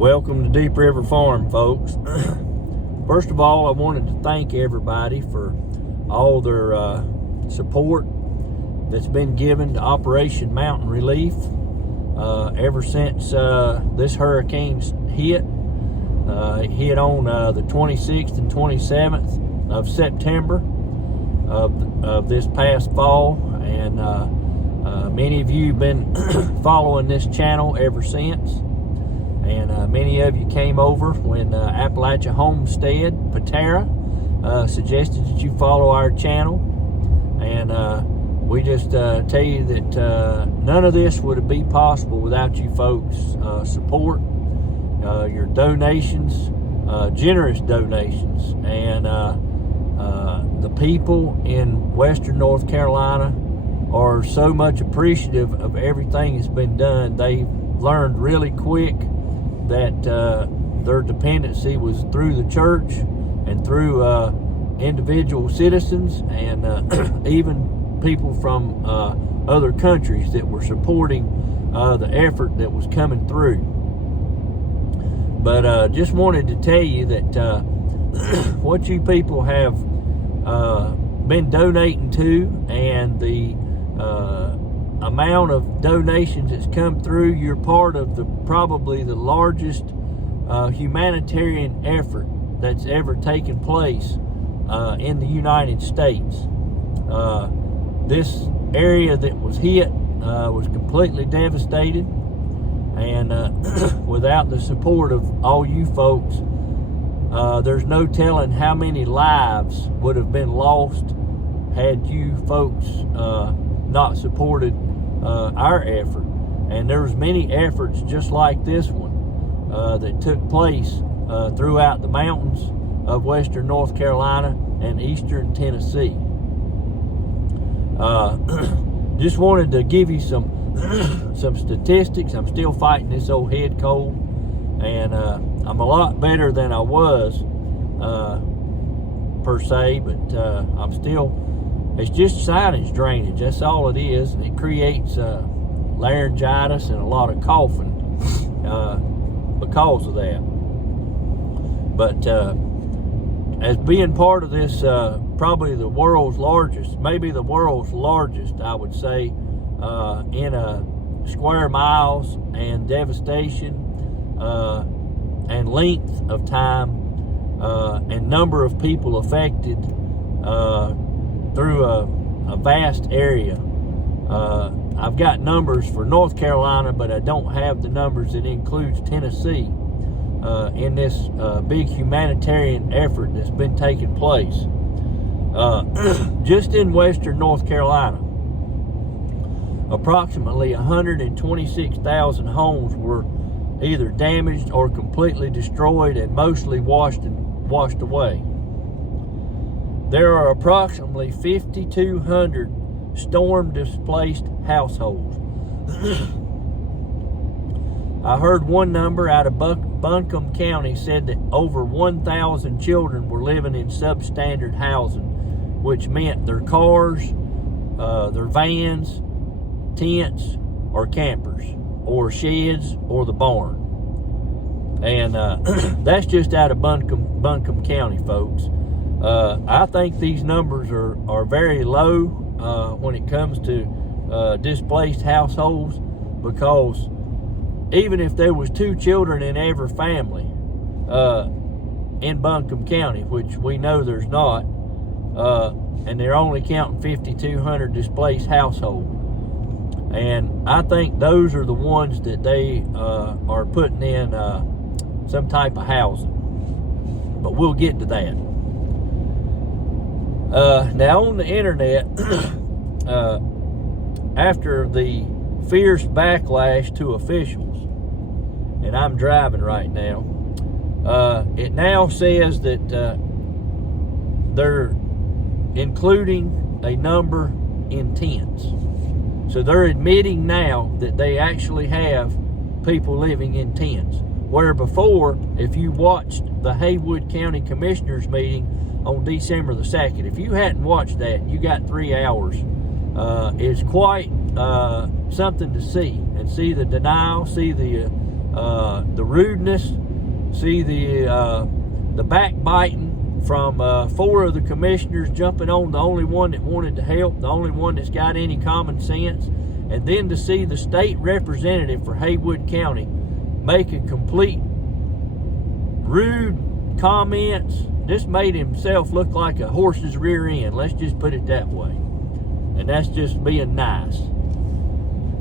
Welcome to Deep River Farm, folks. First of all, I wanted to thank everybody for all their support that's been given to Operation Mountain Relief ever since this hurricane's hit. It hit on the 26th and 27th of September of this past fall, and many of you have been following this channel ever since. And many of you came over when Appalachia Homestead, Patera, suggested that you follow our channel. And we just tell you that none of this would be possible without you folks' support, your donations, generous donations. And the people in Western North Carolina are so much appreciative of everything that's been done. They learned really quick that their dependency was through the church and through individual citizens and even people from other countries that were supporting the effort that was coming through. But just wanted to tell you that what you people have been donating to, and the amount of donations that's come through, you're part of probably the largest humanitarian effort that's ever taken place in the United States. This area that was hit was completely devastated, and without the support of all you folks, there's no telling how many lives would have been lost had you folks not supported our effort. And there was many efforts just like this one that took place throughout the mountains of Western North Carolina and Eastern Tennessee. Just wanted to give you some statistics. I'm still fighting this old head cold, and I'm a lot better than I was per se, but I'm still, it's just sinus drainage, that's all it is, and it creates laryngitis and a lot of coughing because of that. But as being part of this, probably the world's largest, maybe the world's largest, I would say, in square miles and devastation and length of time and number of people affected through a vast area. I've got numbers for North Carolina, but I don't have the numbers that includes Tennessee in this big humanitarian effort that's been taking place. Just in Western North Carolina, approximately 126,000 homes were either damaged or completely destroyed and mostly washed away. There are approximately 5,200 storm-displaced households. I heard one number out of Buncombe County said that over 1,000 children were living in substandard housing, which meant their cars, their vans, tents, or campers, or sheds, or the barn. And that's just out of Buncombe County, folks. I think these numbers are very low when it comes to displaced households, because even if there was 2 children in every family in Buncombe County, which we know there's not, and they're only counting 5,200 displaced households, and I think those are the ones that they are putting in some type of housing. But we'll get to that. Now on the internet, after the fierce backlash to officials, and I'm driving right now, it now says that they're including a number in tents. So they're admitting now that they actually have people living in tents. Where before, if you watched the Haywood County Commissioners meeting on December the 2nd, if you hadn't watched that, you got 3 hours. It's quite something to see, and see the denial, see the the rudeness, see the backbiting from 4 of the commissioners jumping on the only one that wanted to help, the only one that's got any common sense, and then to see the state representative for Haywood County make a complete rude comments. This made himself look like a horse's rear end. Let's just put it that way. And that's just being nice.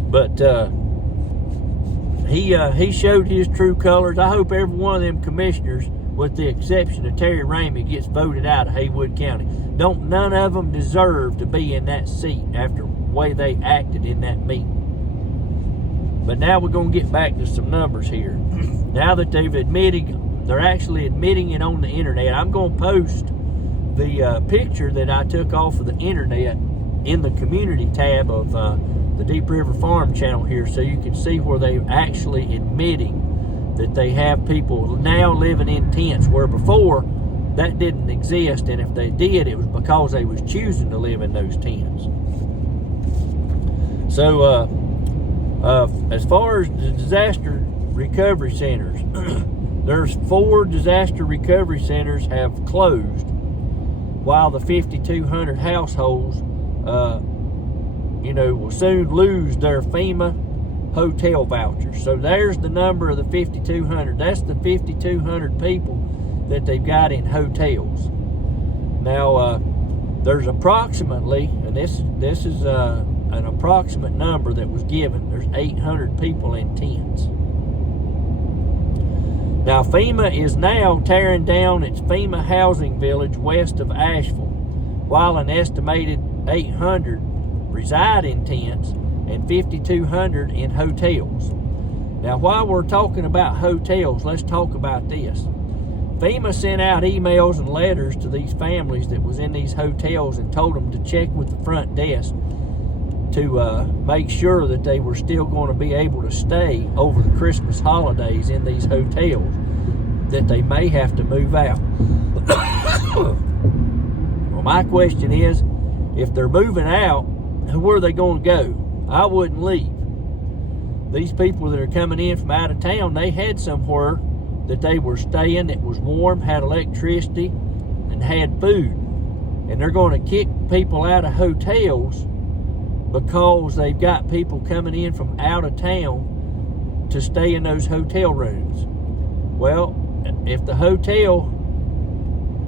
But he showed his true colors. I hope every one of them commissioners, with the exception of Terry Ramey, gets voted out of Haywood County. None of them deserve to be in that seat after the way they acted in that meeting. But now we're going to get back to some numbers here. Now that they're actually admitting it on the internet. I'm going to post the picture that I took off of the internet in the community tab of the Deep River Farm channel here, so you can see where they're actually admitting that they have people now living in tents, where before that didn't exist, and if they did, it was because they was choosing to live in those tents. So as far as the disaster recovery centers, there's 4 disaster recovery centers have closed, while the 5,200 households will soon lose their FEMA hotel vouchers. So there's the number of the 5,200. That's the 5,200 people that they've got in hotels. Now, there's approximately, and this is an approximate number that was given, there's 800 people in tents. Now, FEMA is now tearing down its FEMA housing village west of Asheville, while an estimated 800 reside in tents and 5,200 in hotels. Now, while we're talking about hotels, let's talk about this. FEMA sent out emails and letters to these families that was in these hotels and told them to check with the front desk to make sure that they were still going to be able to stay over the Christmas holidays in these hotels, that they may have to move out. Well, my question is, if they're moving out, where are they going to go? I wouldn't leave. These people that are coming in from out of town, they had somewhere that they were staying that was warm, had electricity, and had food. And they're going to kick people out of hotels because they've got people coming in from out of town to stay in those hotel rooms. Well, if the hotel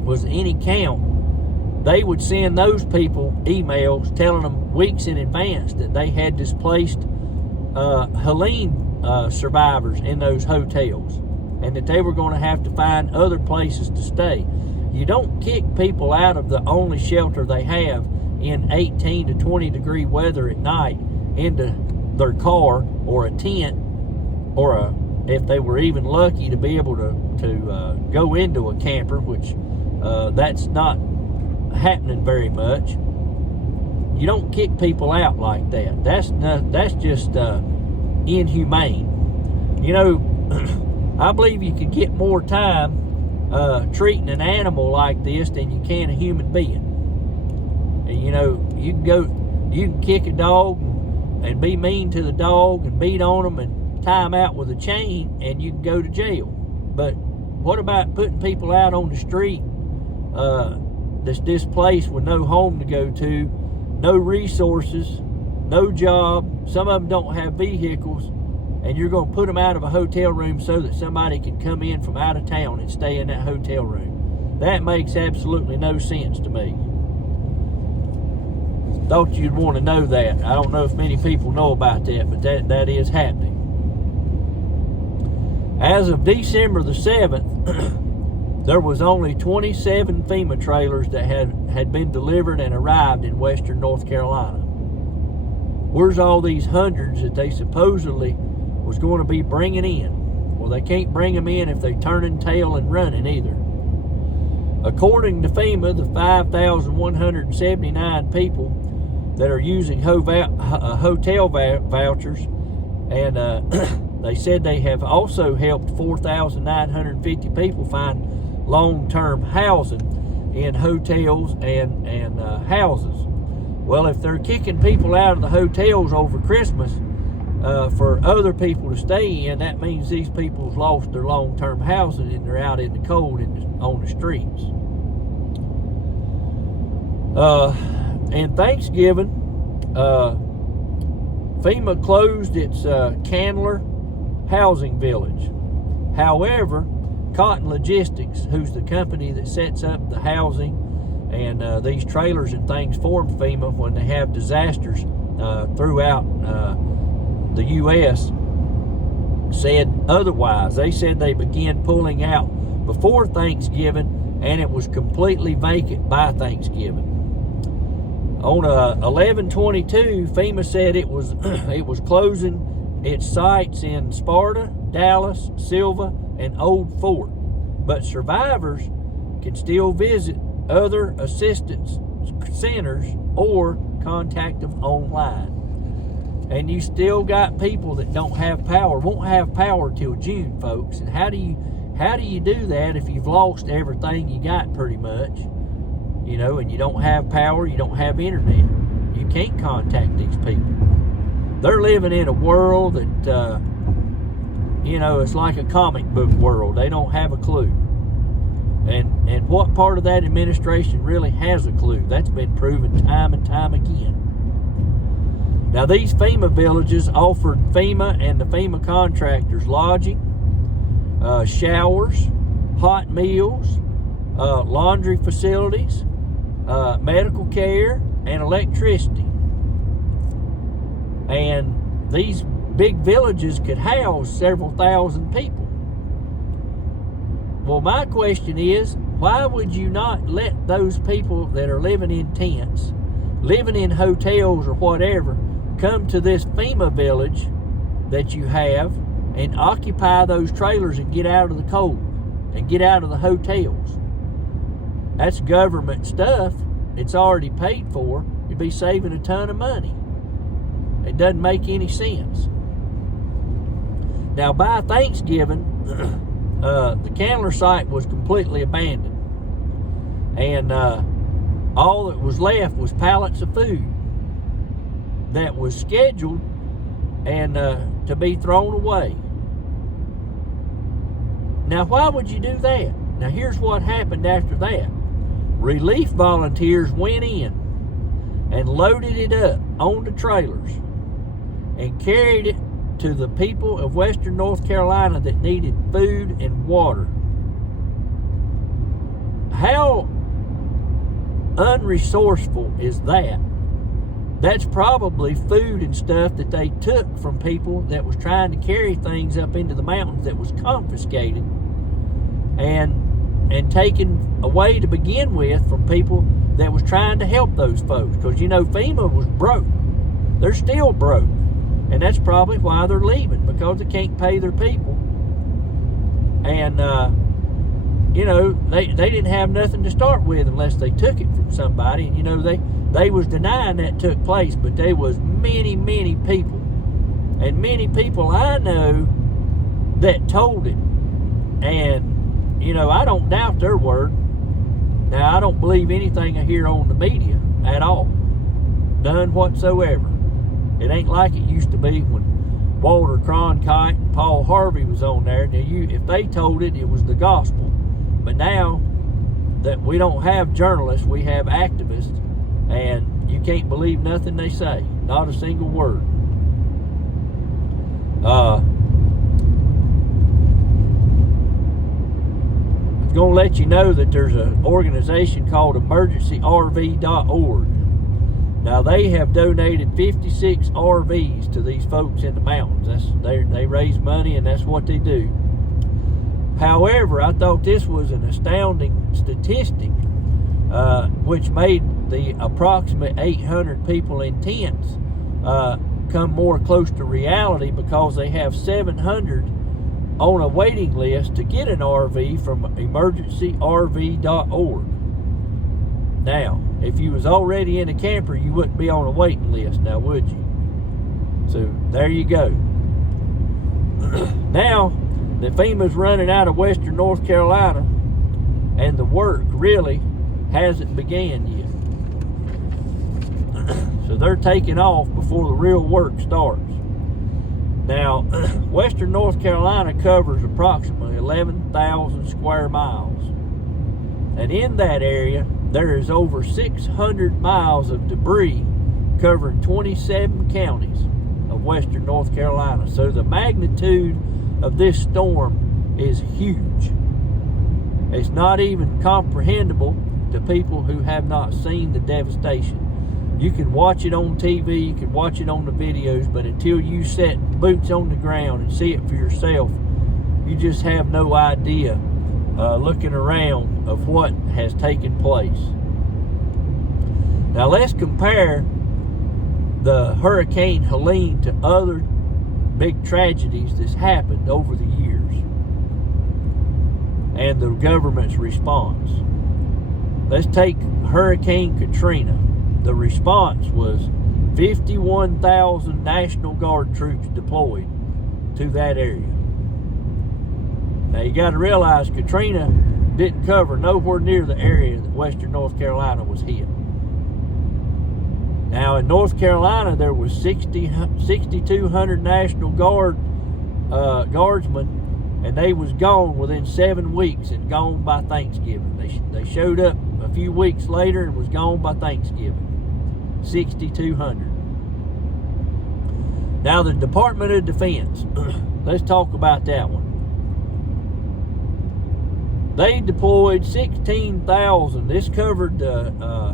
was any count, they would send those people emails telling them weeks in advance that they had displaced Helene survivors in those hotels, and that they were going to have to find other places to stay. You don't kick people out of the only shelter they have in 18 to 20 degree weather at night into their car or a tent, or if they were even lucky to be able to go into a camper, which that's not happening very much. You don't kick people out like that. That's just inhumane. You know, I believe you could get more time treating an animal like this than you can a human being. And, you know, you can kick a dog and be mean to the dog and beat on them and tie them out with a chain, and you can go to jail. But what about putting people out on the street that's displaced with no home to go to, no resources, no job, some of them don't have vehicles, and you're going to put them out of a hotel room so that somebody can come in from out of town and stay in that hotel room? That makes absolutely no sense to me. Thought you'd want to know that. I don't know if many people know about that, but that is happening. As of December the 7th, there was only 27 FEMA trailers that had been delivered and arrived in western North Carolina. Where's all these hundreds that they supposedly was going to be bringing in? Well, they can't bring them in if they turning tail and running either. According to FEMA, the 5,179 people that are using hotel vouchers, and they said they have also helped 4,950 people find long-term housing in hotels and houses. Well, if they're kicking people out of the hotels over Christmas, for other people to stay in, that means these people's lost their long-term housing and they're out in the cold on the streets. And Thanksgiving, FEMA closed its Candler housing village. However, Cotton Logistics, who's the company that sets up the housing and these trailers and things for FEMA when they have disasters throughout the U.S., said otherwise. They said they began pulling out before Thanksgiving and it was completely vacant by Thanksgiving. On 11/22, FEMA said it was closing its sites in Sparta, Dallas, Silva, and Old Fort, but survivors can still visit other assistance centers or contact them online. And you still got people that don't have power, won't have power till June, folks. And how do you do that if you've lost everything you got pretty much? You know, and you don't have power, you don't have internet. You can't contact these people. They're living in a world that, you know, it's like a comic book world. They don't have a clue. And what part of that administration really has a clue? That's been proven time and time again. Now, these FEMA villages offered FEMA and the FEMA contractors lodging, showers, hot meals, laundry facilities, medical care, and electricity. And these big villages could house several thousand people. Well, my question is, why would you not let those people that are living in tents, living in hotels or whatever, come to this FEMA village that you have and occupy those trailers and get out of the cold and get out of the hotels? That's government stuff. It's already paid for. You'd be saving a ton of money. It doesn't make any sense. Now, by Thanksgiving, the Candler site was completely abandoned. And all that was left was pallets of food that was scheduled and to be thrown away. Now, why would you do that? Now, here's what happened after that. Relief volunteers went in and loaded it up onto trailers and carried it to the people of Western North Carolina that needed food and water. How unresourceful is that? That's probably food and stuff that they took from people that was trying to carry things up into the mountains that was confiscated and taken away to begin with from people that was trying to help those folks. Because, you know, FEMA was broke. They're still broke. And that's probably why they're leaving, because they can't pay their people. And, you know, they didn't have nothing to start with unless they took it from somebody. And, you know, they was denying that took place, but there was many, many people. And many people I know that told it. And, you know, I don't doubt their word. Now, I don't believe anything I hear on the media at all. None whatsoever. It ain't like it used to be when Walter Cronkite and Paul Harvey was on there. Now, if they told it, it was the gospel. But now that we don't have journalists, we have activists, and you can't believe nothing they say. Not a single word. I'm going to let you know that there's an organization called emergencyrv.org. Now, they have donated 56 RVs to these folks in the mountains. They raise money, and that's what they do. However, I thought this was an astounding statistic, which made the approximate 800 people in tents come more close to reality, because they have 700 on a waiting list to get an RV from emergencyrv.org. Now, if you was already in a camper, you wouldn't be on a waiting list now, would you? So, there you go. Now, the FEMA's running out of Western North Carolina, and the work really hasn't began yet. So, they're taking off before the real work starts. Now, Western North Carolina covers approximately 11,000 square miles. And in that area, there is over 600 miles of debris covering 27 counties of Western North Carolina. So the magnitude of this storm is huge. It's not even comprehensible to people who have not seen the devastation. You can watch it on TV, you can watch it on the videos, but until you set boots on the ground and see it for yourself, you just have no idea, looking around, of what has taken place. Now let's compare the Hurricane Helene to other big tragedies that's happened over the years and the government's response. Let's take Hurricane Katrina. The response was 51,000 National Guard troops deployed to that area. Now you got to realize Katrina didn't cover nowhere near the area that Western North Carolina was hit. Now in North Carolina there was 6,200 National Guard guardsmen, and they was gone within 7 weeks and gone by Thanksgiving. They showed up a few weeks later and was gone by Thanksgiving. 6,200. Now the Department of Defense, let's talk about that one. They deployed 16,000. This covered the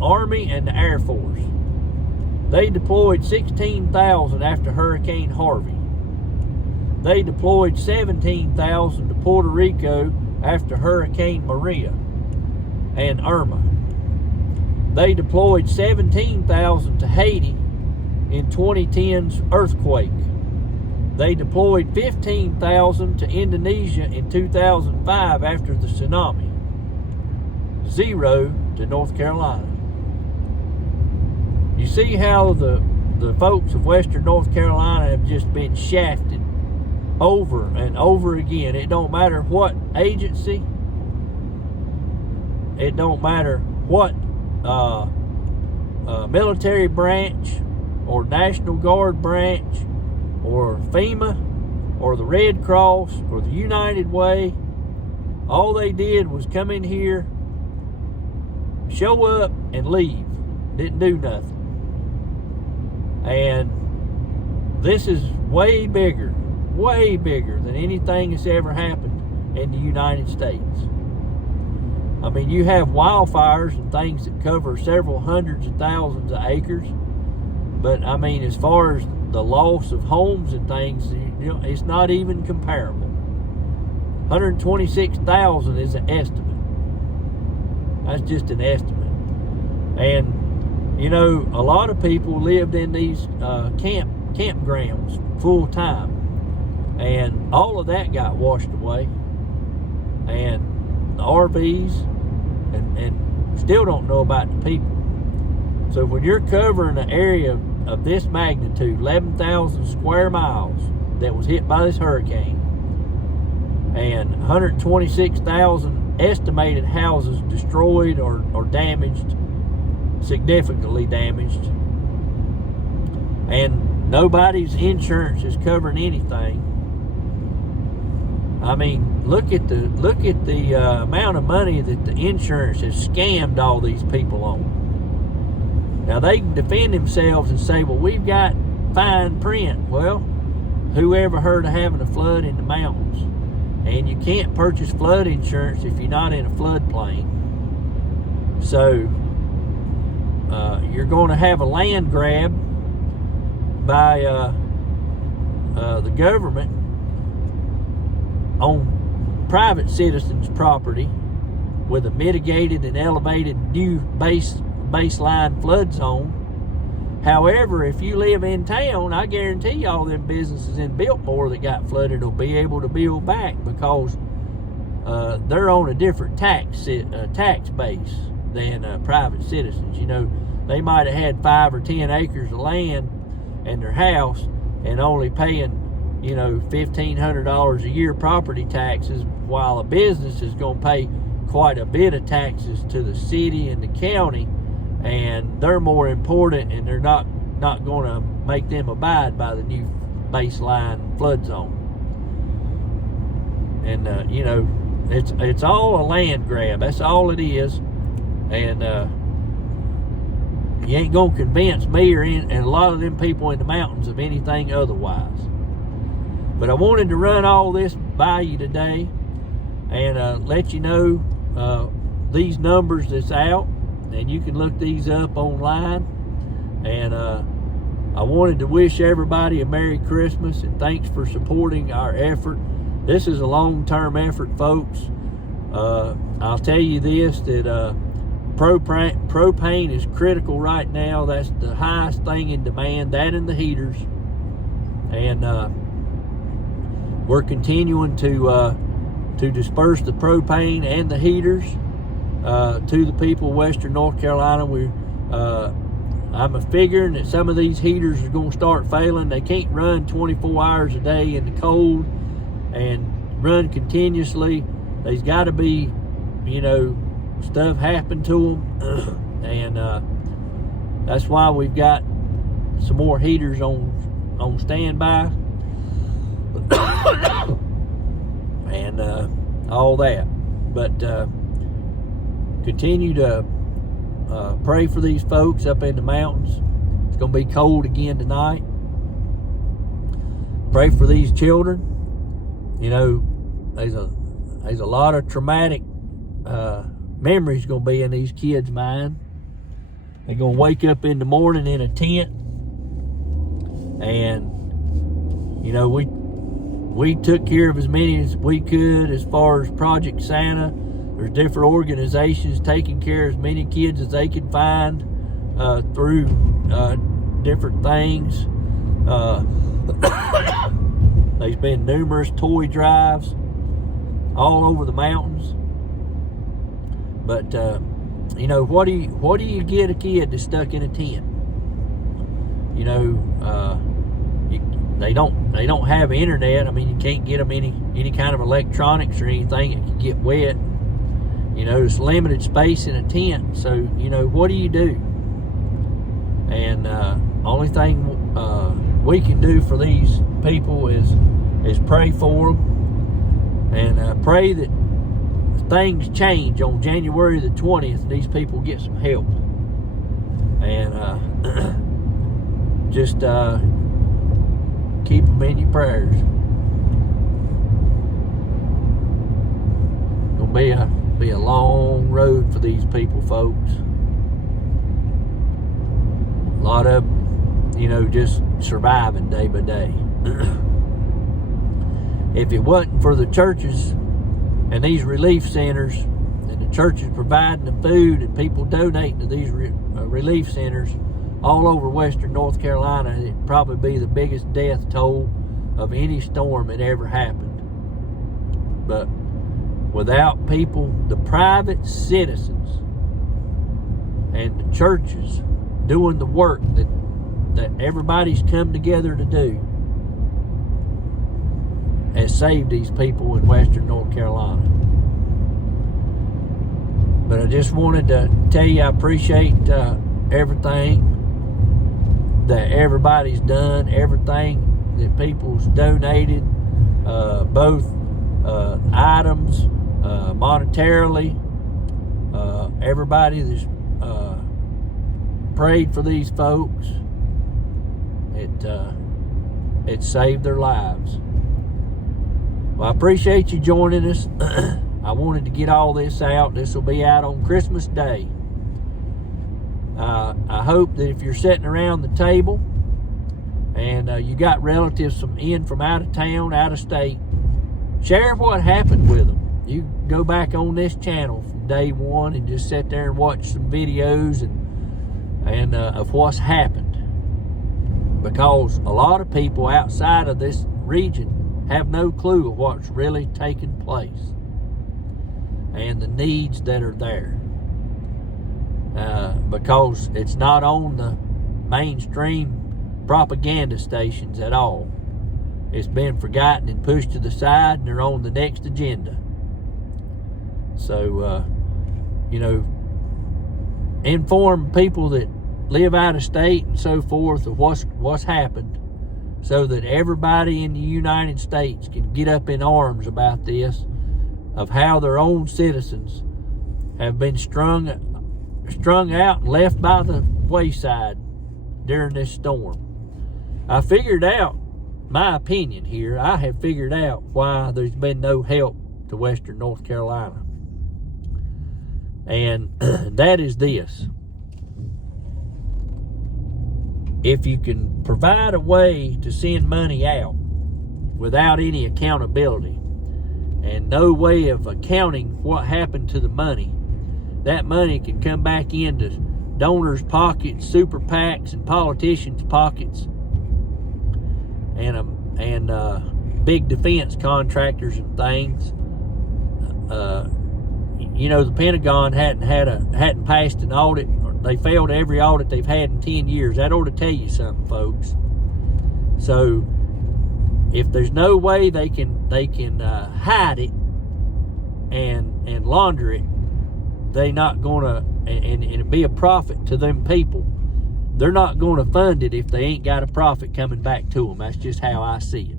Army and the Air Force. They deployed 16,000 after Hurricane Harvey. They deployed 17,000 to Puerto Rico after Hurricane Maria and Irma. They deployed 17,000 to Haiti in 2010's earthquake. They deployed 15,000 to Indonesia in 2005 after the tsunami. 0 to North Carolina. You see how the folks of Western North Carolina have just been shafted over and over again. It don't matter what agency, it don't matter what military branch or National Guard branch or FEMA or the Red Cross or the United Way. All they did was come in here, show up, and leave. Didn't do nothing. And this is way bigger than anything that's ever happened in the United States. I mean, you have wildfires and things that cover several hundreds of thousands of acres, but I mean, as far as the loss of homes and things, you know, it's not even comparable. 126,000 is an estimate. That's just an estimate. And you know, a lot of people lived in these campgrounds full time, and all of that got washed away, and the RVs, and still don't know about the people. So when you're covering an area of this magnitude, 11,000 square miles that was hit by this hurricane, and 126,000 estimated houses destroyed or damaged, significantly damaged, and nobody's insurance is covering anything. I mean, look at the amount of money that the insurance has scammed all these people on. Now they can defend themselves and say, well, we've got fine print. Well, who ever heard of having a flood in the mountains? And you can't purchase flood insurance if you're not in a floodplain. So you're going to have a land grab by the government on private citizens' property with a mitigated and elevated new baseline flood zone. However, if you live in town, I guarantee you all them businesses in Biltmore that got flooded will be able to build back, because they're on a different tax base than private citizens. You know, they might have had 5 or 10 acres of land in their house and only paying, you know, $1,500 a year property taxes, while a business is going to pay quite a bit of taxes to the city and the county, and they're more important, and they're not not going to make them abide by the new baseline flood zone. And you know, it's all a land grab. That's all it is. And you ain't gonna convince me and a lot of them people in the mountains of anything otherwise. But I wanted to run all this by you today and let you know these numbers that's out, and you can look these up online. And I wanted to wish everybody a Merry Christmas and thanks for supporting our effort. This is a long-term effort, folks. I'll tell you this, that propane is critical right now. That's the highest thing in demand, that and the heaters. And we're continuing to disperse the propane and the heaters to the people of Western North Carolina. I'm figuring that some of these heaters are going to start failing. They can't run 24 hours a day in the cold and run continuously. There's got to be, you know, stuff happen to them, and that's why we've got some more heaters on standby, and all that. But continue to pray for these folks up in the mountains. It's going to be cold again tonight. Pray for these children. You know, there's a lot of traumatic memories going to be in these kids' mind. They're going to wake up in the morning in a tent, and you know, we took care of as many as we could as far as Project Santa. There's different organizations taking care of as many kids as they can find through different things. There's been numerous toy drives all over the mountains. But you know, what do you get a kid that's stuck in a tent? You know, they don't have internet. I mean, you can't get them any kind of electronics or anything that can get wet. You know, there's limited space in a tent. So, you know, what do you do? And only thing we can do for these people is pray for them, and pray that things change on January the 20th. These people get some help, and just keep them in your prayers. It'll be a long road for these people, folks. A lot of, you know, just surviving day by day. If it wasn't for the churches and these relief centers, and the churches providing the food and people donating to these relief centers all over Western North Carolina, it'd probably be the biggest death toll of any storm that ever happened. But without people, the private citizens and the churches doing the work that everybody's come together to do, has saved these people in Western North Carolina. But I just wanted to tell you I appreciate everything that everybody's done, everything that people's donated, both items, monetarily, everybody that's prayed for these folks. It saved their lives. Well, I appreciate you joining us. I wanted to get all this out. This will be out on Christmas Day. I hope that if you're sitting around the table and you got relatives from out of town, out of state, share what happened with them. You go back on this channel from day one and just sit there and watch some videos and of what's happened. Because a lot of people outside of this region have no clue of what's really taking place and the needs that are there. Because it's not on the mainstream propaganda stations at all. It's been forgotten and pushed to the side, and they're on the next agenda. So, you know, inform people that live out of state and so forth of what's happened, so that everybody in the United States can get up in arms about this, of how their own citizens have been strung out and left by the wayside during this storm. I figured out, my opinion here, I have figured out why there's been no help to Western North Carolina. And that is this. If you can provide a way to send money out without any accountability and no way of accounting what happened to the money, that money can come back into donors' pockets, super PACs, and politicians' pockets, and big defense contractors and things. You know, the Pentagon hadn't passed an audit. They failed every audit they've had in 10 years. That ought to tell you something, folks. So if there's no way they can hide it and launder it, they not gonna, and it be a profit to them people. They're not going to fund it if they ain't got a profit coming back to them. That's just how I see it.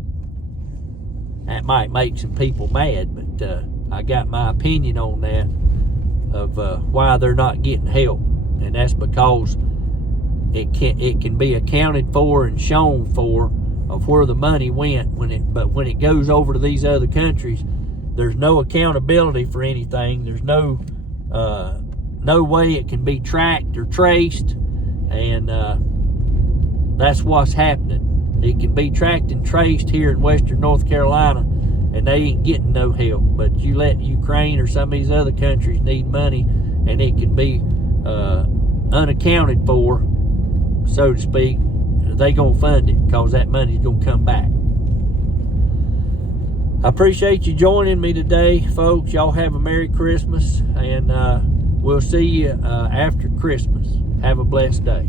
That might make some people mad, but I got my opinion on that of why they're not getting help, and that's because it can be accounted for and shown for of where the money went but when it goes over to these other countries, there's no accountability for anything. There's no way it can be tracked or traced. And that's what's happening. It can be tracked and traced here in Western North Carolina, and they ain't getting no help. But you let Ukraine or some of these other countries need money, and it can be unaccounted for, so to speak. They gonna fund it because that money's gonna come back. I appreciate you joining me today, folks. Y'all have a Merry Christmas, and we'll see you after Christmas. Have a blessed day.